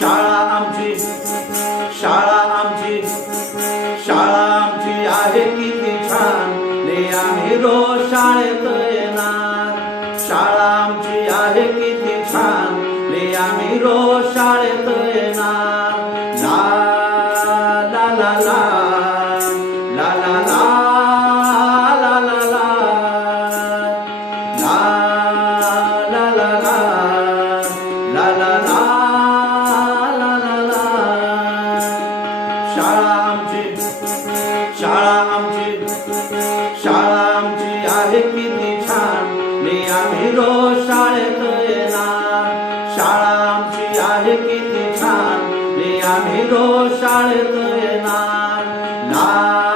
शाळा आमची शाळा आमची शाळा आमची आहे किती छान ने आम्ही रोज शाळेत येणार शाळा आमची आहे किती छान ने आम्ही रोज शाळेत येणार ला ला ला ला ला ला ला ला ला ला ला ला ला ला ला ला ला ला शाळा आमची शाळा आमची शाळा आमची आहे किती छान ने आम्ही रोज शाळेत येणार शाळा आमची आहे किती छान ने आम्ही रोज शाळेत येणार ला